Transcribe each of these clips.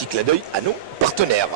petit clin d'œil à nos partenaires.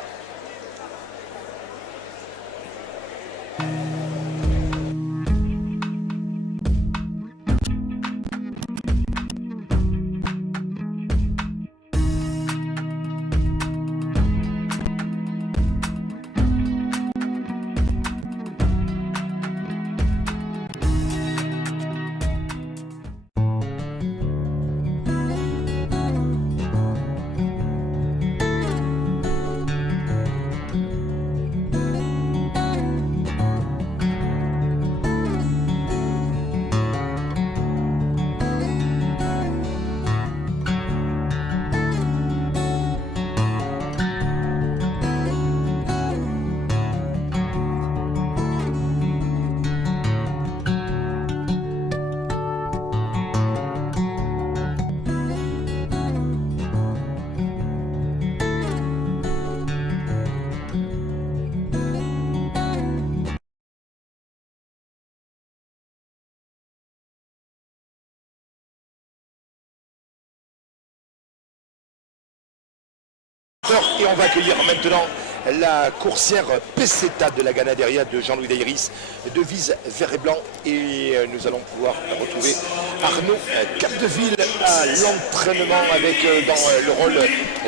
Et on va accueillir maintenant la coursière Peseta de la Ganaderia de Jean-Louis Dayris, devise vert et blanc. Et nous allons pouvoir retrouver Arnaud Capdeville à l'entraînement avec dans le rôle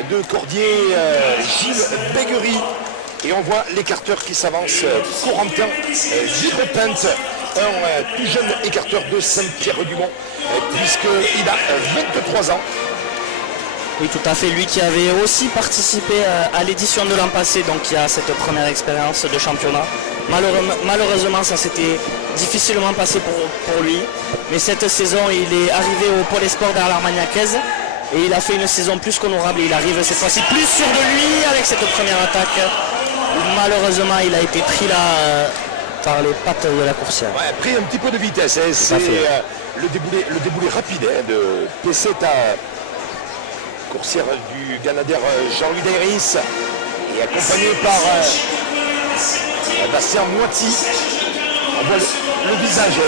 de cordier Gilles Béguerie. Et on voit l'écarteur qui s'avance, Corentin Girepinte, un tout jeune écarteur de Saint-Pierre-du-Mont, puisqu'il a 23 ans. Oui, tout à fait. Lui qui avait aussi participé à l'édition de l'an passé, donc il y a cette première expérience de championnat. Malheureusement, ça s'était difficilement passé pour lui. Mais cette saison, il est arrivé au Pôle Espoir derrière l'Armagnacaise et il a fait une saison plus qu'honorable. Il arrive cette fois-ci plus sûr de lui avec cette première attaque. Malheureusement, il a été pris là par les pattes de la coursière. Ouais, pris un petit peu de vitesse. Hein. C'est le déboulé rapide de Peseta, coursière du Ganadère Jean-Louis Dayris, et accompagné par Bastien Moiti. On voit le visage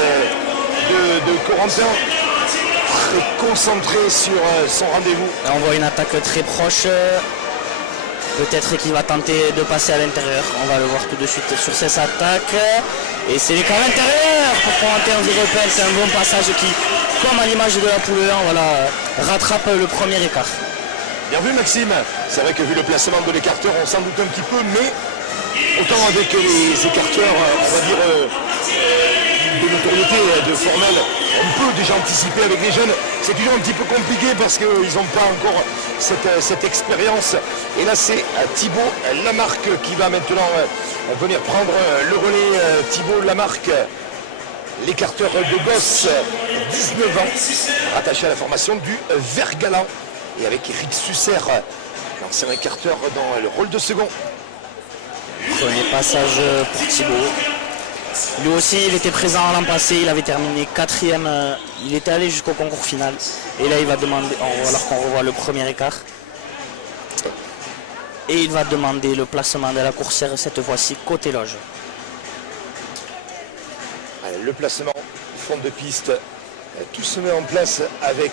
de Corentin, très concentré sur son rendez-vous. On voit une attaque très proche. Peut-être qu'il va tenter de passer à l'intérieur. On va le voir tout de suite sur cette attaque. Et c'est les camps à l'intérieur pour Corentin Girepinte. C'est un bon passage qui, comme à l'image de la poule 1, voilà, rattrape le premier écart. Bien vu Maxime, c'est vrai que vu le placement de l'écarteur, on s'en doute un petit peu, mais autant avec les écarteurs, on va dire, de notoriété, de formel, on peut déjà anticiper avec les jeunes. C'est toujours un petit peu compliqué parce qu'ils n'ont pas encore cette expérience. Et là c'est Thibaut Lamarque qui va maintenant venir prendre le relais. Thibaut Lamarque, l'écarteur de Gosse, 19 ans, rattaché à la formation du Vert Galant. Et avec Eric Susser, l'ancien écarteur dans le rôle de second. Premier passage pour Thibaut. Lui aussi, il était présent l'an passé, il avait terminé 4e, il était allé jusqu'au concours final. Et là, il va demander, alors qu'on revoit le premier écart. Et il va demander le placement de la coursière, cette fois-ci côté loge. Allez, le placement, fond de piste, tout se met en place avec...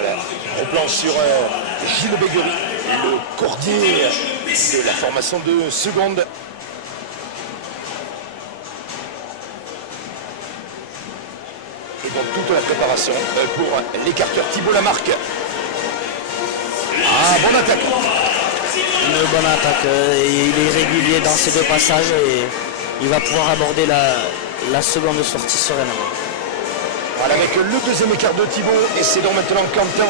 Voilà, on planche sur Gilles Béguerie, le cordier de la formation de seconde. Et donc toute la préparation pour l'écarteur Thibaut Lamarque. Ah, bonne attaque. Une bonne attaque, il est régulier dans ces deux passages et il va pouvoir aborder la seconde sortie sereinement. Voilà, avec le deuxième écart de Thibaut, et c'est donc maintenant Quentin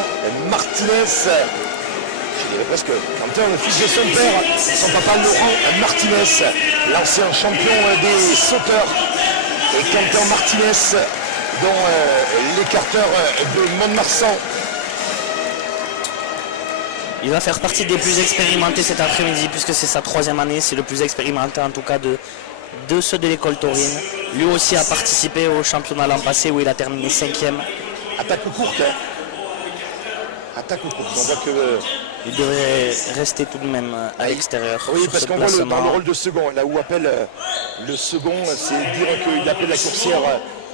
Martinez. Je dirais presque Quentin, le fils de son père, son papa Laurent Martinez, l'ancien champion des sauteurs. Et Quentin Martinez, dont l'écarteur de Mont-de-Marsan. Il va faire partie des plus expérimentés cet après-midi, puisque c'est sa 3e année, c'est le plus expérimenté en tout cas de ceux de l'école taurine. Lui aussi a participé au championnat l'an passé où il a terminé 5e. Attaque courte. Attaque courte. On voit que... Il devrait rester tout de même à l'extérieur. Oui, parce qu'on voit dans le rôle de second, là où appelle le second, c'est dire qu'il appelle la coursière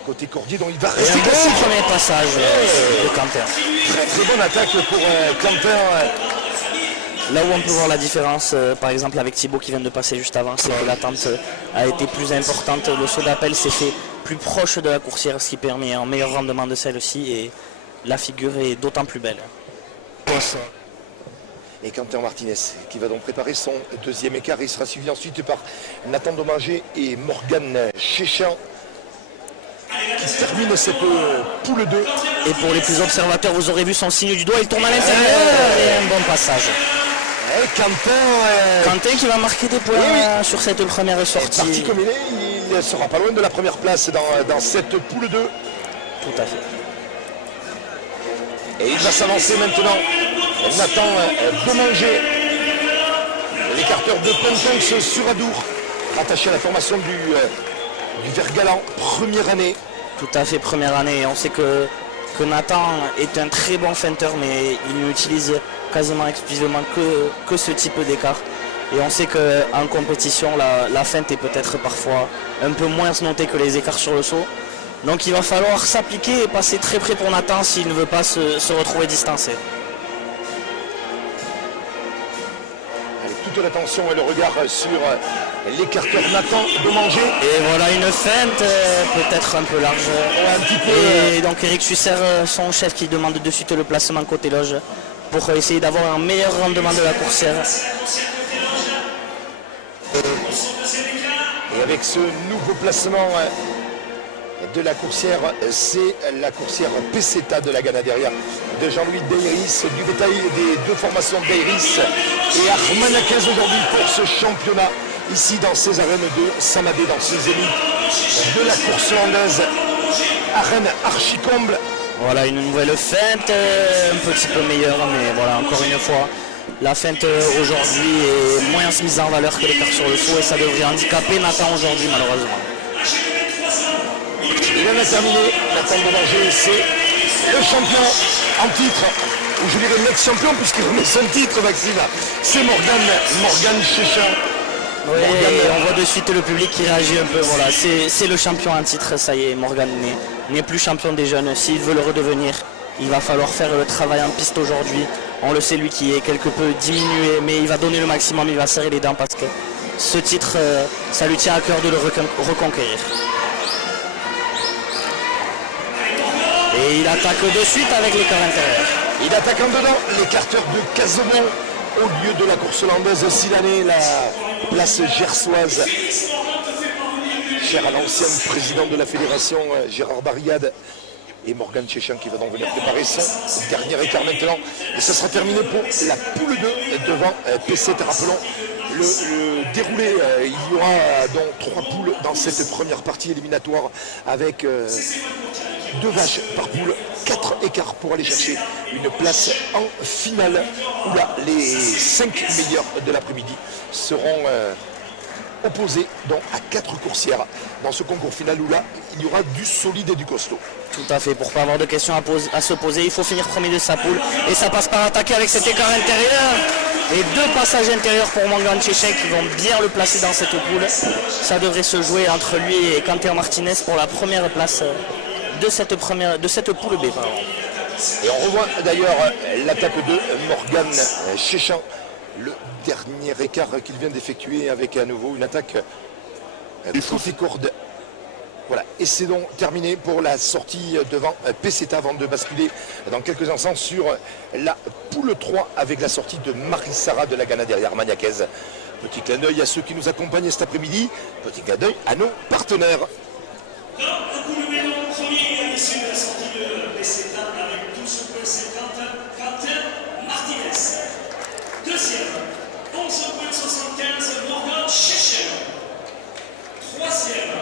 côté Cordier, donc il va Et rester un bon classique. premier passage de Quentin. Très très bonne attaque pour Quentin. Là où on peut voir la différence, par exemple avec Thibaut qui vient de passer juste avant, c'est que l'attente a été plus importante. Le saut d'appel s'est fait plus proche de la coursière, ce qui permet un meilleur rendement de celle-ci et la figure est d'autant plus belle. Et Quentin Martinez qui va donc préparer son deuxième écart. Il sera suivi ensuite par Nathan Domanger et Morgan Chéchan qui termine cette poule 2. Et pour les plus observateurs, vous aurez vu son signe du doigt, il tourne à l'intérieur et un bon passage. Et Quentin qui va marquer des points sur cette première parti sortie. comme il sera pas loin de la première place dans cette poule 2. Tout à fait. Et il va s'avancer maintenant. Nathan Domanger, l'écarteur de Pentonx sur Adour, attaché à la formation du Vert-Galant, première année. Tout à fait, première année. On sait que Nathan est un très bon feinteur, mais il n'utilise quasiment exclusivement que ce type d'écart. Et on sait qu'en compétition, la feinte est peut-être parfois un peu moins notée que les écarts sur le saut. Donc il va falloir s'appliquer et passer très près pour Nathan s'il ne veut pas se retrouver distancé. Avec toute l'attention et le regard sur l'écarteur Nathan Domanger. Et voilà une feinte peut-être un peu large. Un petit peu. Et donc Eric Susser, son chef, qui demande de suite le placement côté loge pour essayer d'avoir un meilleur rendement de la coursière. Et avec ce nouveau placement de la coursière, c'est la coursière Peseta de la Ganaderia de Jean-Louis Deiris, du bétail des deux formations Deiris et Armanakez aujourd'hui pour ce championnat, ici dans ces arènes de Samadé, dans ces élites de la course hollandaise, arène archicomble. Voilà une nouvelle feinte, un petit peu meilleure, mais voilà, encore une fois, la feinte aujourd'hui est moins mise en valeur que l'écart sur le saut et ça devrait handicaper Nathan aujourd'hui malheureusement. Il vient de terminer, Nathan Domanger, c'est le champion en titre, ou je dirais l'ex-champion puisqu'il remet son titre, Maxime, c'est Morgan Chéchan. Oui, et on voit de suite le public qui réagit un peu, voilà, c'est le champion en titre, ça y est, Morgan n'est plus champion des jeunes, s'il veut le redevenir, il va falloir faire le travail en piste aujourd'hui, on le sait lui qui est quelque peu diminué, mais il va donner le maximum, il va serrer les dents parce que ce titre, ça lui tient à cœur de le reconquérir. Et il attaque de suite avec l'écart intérieur. Il attaque en dedans, l'écarteur de Casemont au lieu de la course hollandaise Silané, la place gersoise. Cher à l'ancien président de la fédération, Gérard Barriade, et Morgan Chéchan qui va donc venir préparer son dernier écart maintenant. Et ça sera terminé pour la poule 2 devant P7. Rappelons le déroulé. Il y aura donc 3 poules dans cette première partie éliminatoire avec 2 vaches par poule, 4 écarts pour aller chercher une place en finale où là les 5 meilleurs de l'après-midi seront opposés donc à 4 coursières dans ce concours final où là il y aura du solide et du costaud. Tout à fait, pour ne pas avoir de questions à se poser, il faut finir premier de sa poule et ça passe par attaquer avec cet écart intérieur et 2 passages intérieurs pour Morgan Chéchan qui vont bien le placer dans cette poule. Ça devrait se jouer entre lui et Quentin Martinez pour la première place de cette poule B. Pardon. Et on revoit d'ailleurs l'attaque de Morgan Chéchan, le dernier écart qu'il vient d'effectuer avec à nouveau une attaque côté corde. Voilà, et c'est donc terminé pour la sortie devant Peseta avant de basculer dans quelques instants sur la poule 3 avec la sortie de Marie-Sara de la Ganaderia Armagnacaise. Petit clin d'œil à ceux qui nous accompagnent cet après-midi, petit clin d'œil à nos partenaires. Issu de la sortie de Peseta avec 12,50 Quentin Martinez. Deuxième, 11,75 Morgan Chéchan. Troisième,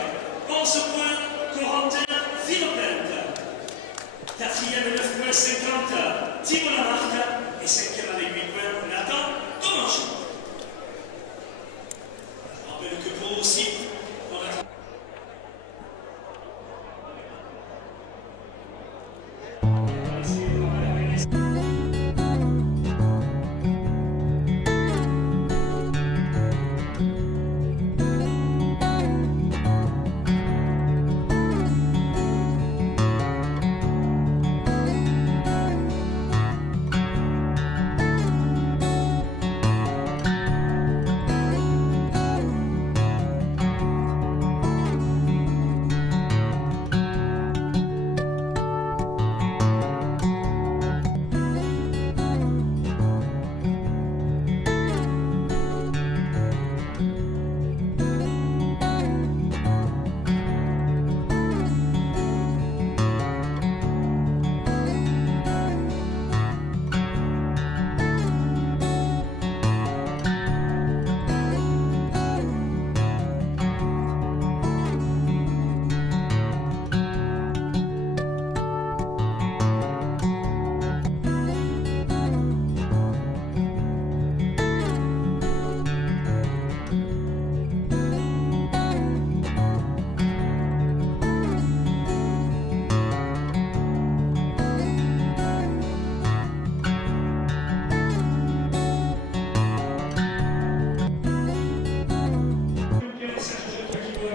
11 points Corentin Villepinte. Quatrième, 9,50 Thibaut Lamarque. Et cinquième avec 8 points Nathan Domanger. Je rappelle que pour aussi, on a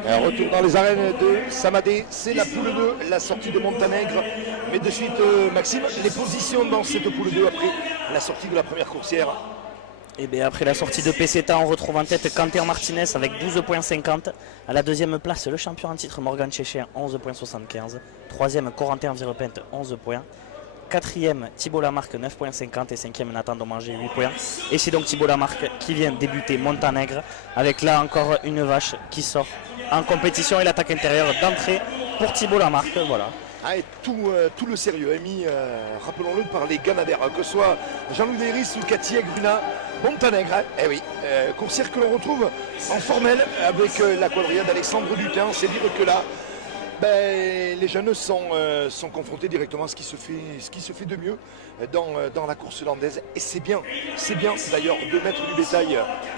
Retour dans les arènes de Samadé, c'est la poule 2, la sortie de Montanègre. Mais de suite, Maxime, les positions dans cette poule 2 après la sortie de la première coursière. Et bien après la sortie de Peseta, on retrouve en tête Quentin Martinez avec 12,50 . À la deuxième place, le champion en titre Morgan Tchéchien, 11,75 . Troisième, Corentin Virepinte, 11 points. Quatrième, Thibaut Lamarque, 9,50 . Et cinquième, Nathan Domanger, 8 points. Et c'est donc Thibaut Lamarque qui vient débuter Montanègre avec là encore une vache qui sort en compétition et l'attaque intérieure d'entrée pour Thibaut Lamarque. Voilà. Ah, et tout le sérieux est mis, rappelons-le, par les Ganadères, que ce soit Jean-Louis Déris ou Cathy Gruna. Montanègre, eh oui, coursière que l'on retrouve en formelle avec la quadrilla d'Alexandre Dutin. C'est dire que là, les jeunes sont confrontés directement à ce qui se fait de mieux dans la course landaise. Et c'est bien d'ailleurs de mettre du bétail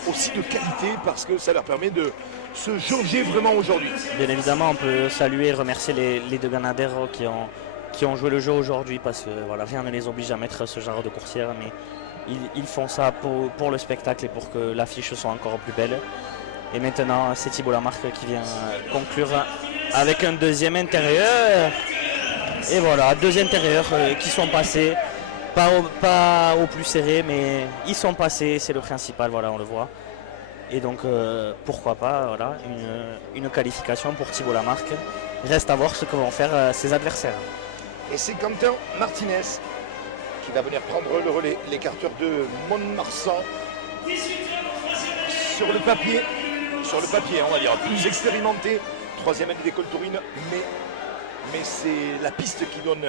aussi de qualité parce que ça leur permet de se jauger vraiment aujourd'hui. Bien évidemment, on peut saluer et remercier les deux Ganadères qui ont joué le jeu aujourd'hui parce que voilà, rien ne les oblige à mettre ce genre de coursière, mais ils font ça pour le spectacle et pour que l'affiche soit encore plus belle. Et maintenant, c'est Thibaut Lamarque qui vient conclure avec un deuxième intérieur. Et voilà, deux intérieurs qui sont passés, pas au plus serré, mais ils sont passés, c'est le principal, voilà, on le voit. Et donc, pourquoi pas, voilà, une qualification pour Thibaut Lamarque. Reste à voir ce que vont faire ses adversaires. Et c'est Quentin Martinez qui va venir prendre le relais, l'écarteur de Mont-de-Marsan. Sur le papier, on va dire, plus expérimenté, troisième année d'école taurine, mais c'est la piste qui donne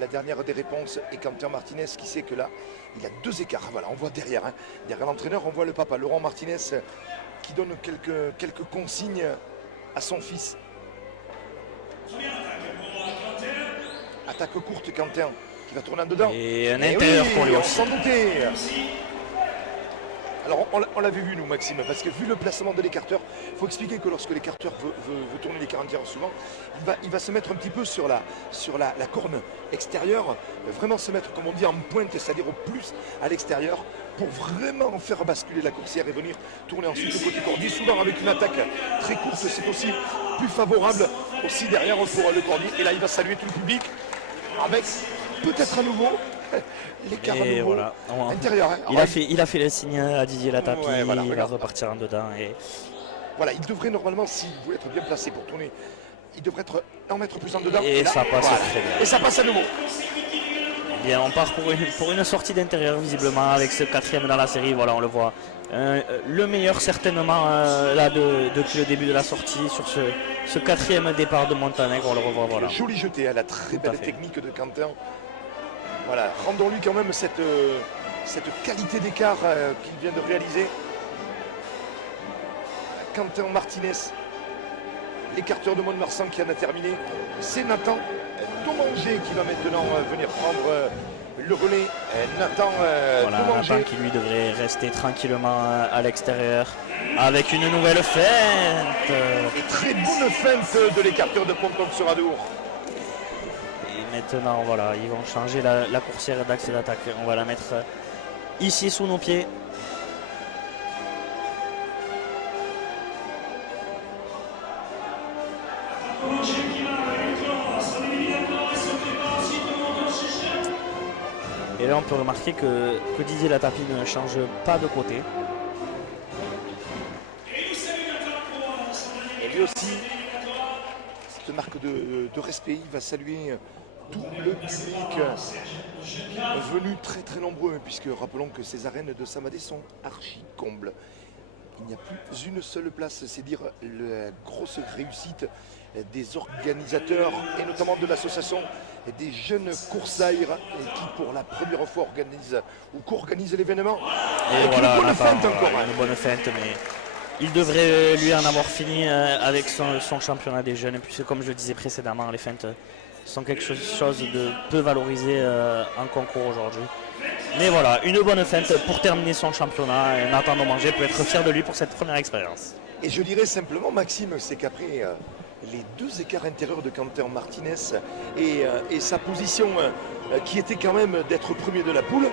la dernière des réponses. Et Quentin Martinez qui sait que là, il y a deux écarts. Voilà, on voit derrière l'entraîneur, on voit le papa, Laurent Martinez, qui donne quelques consignes à son fils. Attaque courte, Quentin, qui va tourner en dedans. Et un intérieur pour lui aussi. Sans douter. Alors on l'avait vu nous, Maxime, parce que vu le placement de l'écarteur, il faut expliquer que lorsque l'écarteur veut tourner l'écart entière souvent, il va se mettre un petit peu sur la corne extérieure, vraiment se mettre, comme on dit, en pointe, c'est-à-dire au plus à l'extérieur, pour vraiment faire basculer la coursière et venir tourner ensuite le côté cordier. Souvent avec une attaque très courte, c'est aussi plus favorable aussi derrière pour le cordier. Et là, il va saluer tout le public avec peut-être à nouveau l'écart à nouveau voilà. intérieur. Il a fait le signe à Didier Latapi, ouais, voilà, il va repartir en dedans. Et... Voilà, il devrait normalement, s'il voulait être bien placé pour tourner, il devrait en mettre plus en dedans. Et là, ça passe très bien. Et ça passe à nouveau. Bien, on part pour une sortie d'intérieur visiblement avec ce quatrième dans la série. Voilà, on le voit. Le meilleur certainement là depuis le début de la sortie sur ce quatrième départ de Montanègre. On le revoit. Voilà. Joli jeté à la très belle technique de Quentin. Voilà, rendons-lui quand même cette qualité d'écart qu'il vient de réaliser. Quentin Martinez, l'écarteur de Mont-de-Marsan qui en a terminé. C'est Nathan Domanger qui va maintenant venir prendre le relais. Nathan Domanger. Nathan qui lui devrait rester tranquillement à l'extérieur avec une nouvelle feinte. Et très bonne feinte de l'écarteur de Ponton-sur-Adour. Et maintenant, voilà, ils vont changer la coursière d'axe d'attaque. On va la mettre ici sous nos pieds. Et là, on peut remarquer que Didier Latapi ne change pas de côté. Et lui aussi, cette marque de respect, il va saluer tout le public venu très très nombreux, puisque rappelons que ces arènes de Samadé sont archi combles. Il n'y a plus une seule place, c'est dire la grosse réussite des organisateurs et notamment de l'association des jeunes coursaires qui pour la première fois co-organisent l'événement. Et voilà, une bonne feinte, mais il devrait lui en avoir fini avec son championnat des jeunes, puisque comme je le disais précédemment, les feintes sont quelque chose de peu valorisé en concours aujourd'hui. Mais voilà, une bonne feinte pour terminer son championnat. Et Nathan Domanger peut être fier de lui pour cette première expérience. Et je dirais simplement, Maxime, c'est qu'après les deux écarts intérieurs de Quentin Martinez et sa position qui était quand même d'être premier de la poule,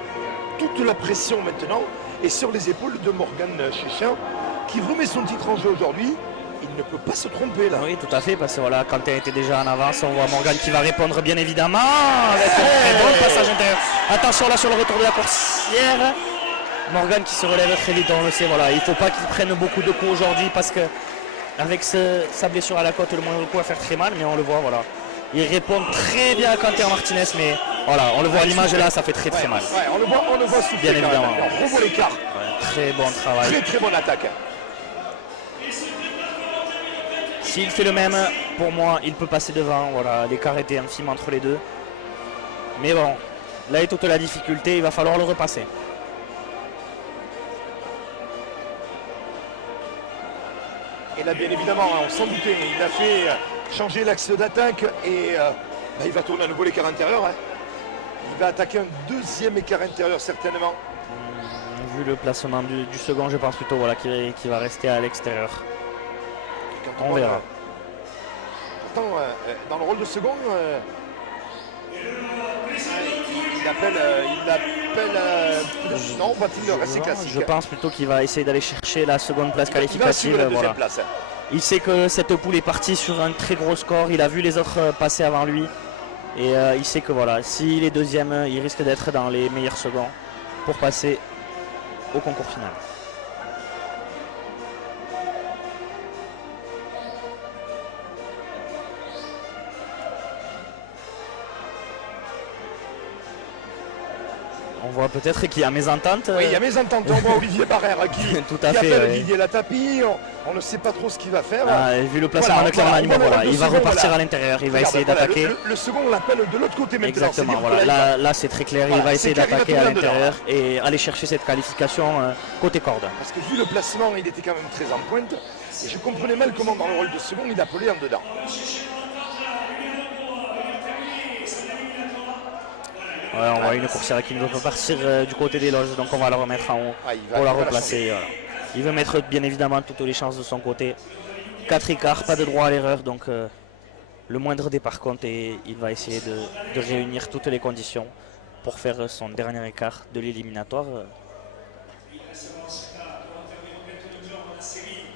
toute la pression maintenant est sur les épaules de Morgan Tchéchien qui remet son titre en jeu aujourd'hui. Il ne peut pas se tromper là. Oui, tout à fait, parce que voilà, Quentin était déjà en avance. On voit Morgan qui va répondre bien évidemment. Avec un très bon passage intérieur. Attention là sur le retour de la coursière. Morgan qui se relève très vite, on le sait. Voilà, il ne faut pas qu'il prenne beaucoup de coups aujourd'hui parce que avec sa blessure à la côte, le moindre coup va faire très mal, mais on le voit, voilà. Il répond très bien à Quentin Martinez, mais voilà, on le voit à l'image là, ça fait très très mal. Ouais, on le voit souffler. Bien évidemment. On revoit l'écart. Ouais, très bon travail. Très très bonne attaque. S'il fait le même, pour moi, il peut passer devant. Voilà, l'écart était infime entre les deux. Mais bon, là est toute la difficulté, il va falloir le repasser. Et là, bien évidemment, on s'en doutait, il a fait changer l'axe d'attaque et il va tourner à nouveau l'écart intérieur. Hein. Il va attaquer un deuxième écart intérieur certainement. Vu le placement du second, je pense plutôt voilà, qu'il va rester à l'extérieur. On verra. Pourtant, dans le rôle de second, il appelle non, va-t-il rester classique? Je pense plutôt qu'il va essayer d'aller chercher la seconde place qualificative. La voilà. place. Il sait que cette poule est partie sur un très gros score. Il a vu les autres passer avant lui. Et il sait que voilà, s'il est deuxième, il risque d'être dans les meilleurs seconds pour passer au concours final. On voit peut-être qu'il y a mésentente. Oui, il y a mésentente. On voit Olivier Barrère qui appelle Didier Latapi. On ne sait pas trop ce qu'il va faire. Vu le placement de Clément Lanimo, il va repartir à l'intérieur. Il va essayer d'attaquer. Le second l'appelle de l'autre côté maintenant. Exactement, voilà. Là c'est très clair. Il va essayer d'attaquer à l'intérieur et aller chercher cette qualification côté corde. Parce que vu le placement, il était quand même très en pointe. Et je comprenais mal comment dans le rôle de second, il appelait en dedans. Ouais, on voit une coursière qui ne veut pas partir du côté des loges, donc on va la remettre en haut pour la replacer. Voilà. Il veut mettre bien évidemment toutes les chances de son côté. 4 écarts, pas de droit à l'erreur, donc le moindre départ compte et il va essayer de réunir toutes les conditions pour faire son dernier écart de l'éliminatoire.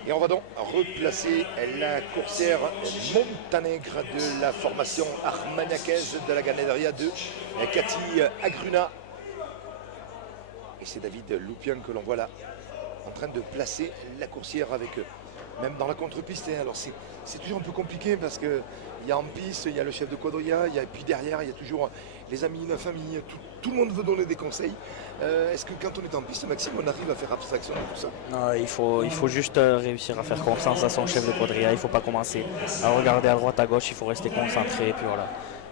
Et on va donc replacer la coursière Montanègre de la formation armagnacaise de la Ganaderia de Cathy Agruna. Et c'est David Loupien que l'on voit là en train de placer la coursière avec eux. Même dans la contre-piste, alors c'est toujours un peu compliqué parce qu'il y a en piste, il y a le chef de quadrilla, et puis derrière il y a toujours les amis, la famille, tout le monde veut donner des conseils. Est-ce que quand on est en piste, Maxime, on arrive à faire abstraction de tout ça? Non, il faut juste réussir à faire confiance à son chef de quadrilla. Il ne faut pas commencer à regarder à droite, à gauche, il faut rester concentré. Et puis voilà.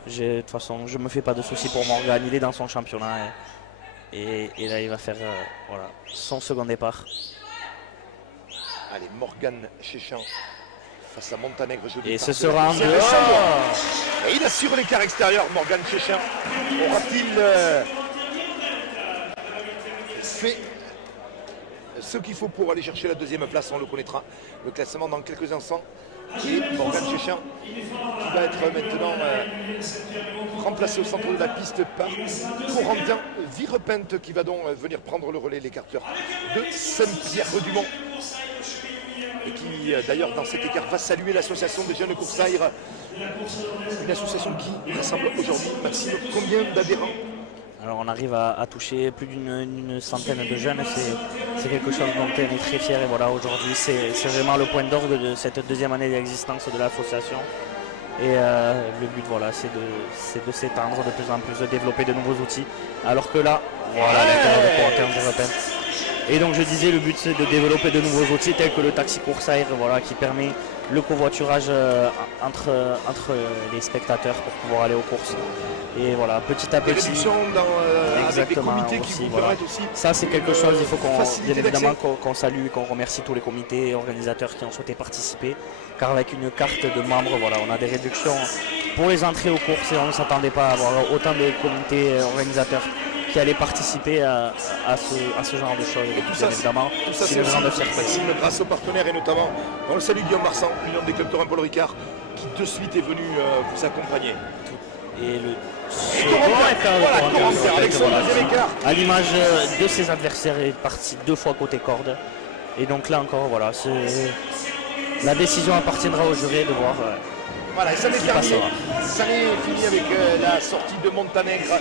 De toute façon, je ne me fais pas de soucis pour Morgan, il est dans son championnat. Et là, il va faire voilà, son second départ. Allez, Morgan Chéchan face à Montanègre. Et ce sera en dehors. Et il assure l'écart extérieur, Morgan Chéchan. Aura-t-il fait ce qu'il faut pour aller chercher la deuxième place? On le connaîtra, le classement dans quelques instants. Et Morgan Chéchan qui va être maintenant remplacé au centre de la piste par Corentin Virepente qui va donc venir prendre le relais, l'écarteur de Saint-Pierre-du-Mont. Et qui d'ailleurs dans cet écart va saluer l'association des jeunes coursaires. Une association qui rassemble aujourd'hui, Maxime, combien d'adhérents? Alors on arrive à toucher plus d'une centaine de jeunes, c'est quelque chose dont on est très fier et voilà, aujourd'hui c'est vraiment le point d'orgue de cette deuxième année d'existence de l'association. Et le but voilà, c'est de s'étendre de plus en plus, de développer de nouveaux outils. Alors que là, voilà l'intérieur de Corentin Virepente. Et donc je disais, le but c'est de développer de nouveaux outils tels que le taxi coursaire, voilà, qui permet le covoiturage entre les spectateurs pour pouvoir aller aux courses. Et voilà, petit à petit. Des réductions avec des comités qui vous permettent aussi. Ça c'est quelque chose, il faut bien évidemment qu'on salue, qu'on remercie tous les comités et organisateurs qui ont souhaité participer. Car avec une carte de membres, voilà, on a des réductions pour les entrées aux courses et on ne s'attendait pas à avoir autant de comités organisateurs qui allaient participer à ce genre de choses. Et tout ça, évidemment, tout ça c'est aussi Maxime, grâce aux partenaires et notamment, on le salue Guillaume Marsan, l'Union des clubs Paul Ricard, qui de suite est venu vous accompagner. Et le Corentin avec son deuxième écart. À l'image de ses adversaires, est parti 2 fois côté corde. Et donc là encore, voilà, la décision appartiendra au jury de voir Voilà, et ça n'est qui terminé. passera. Ça n'est fini avec la sortie de Montenegro.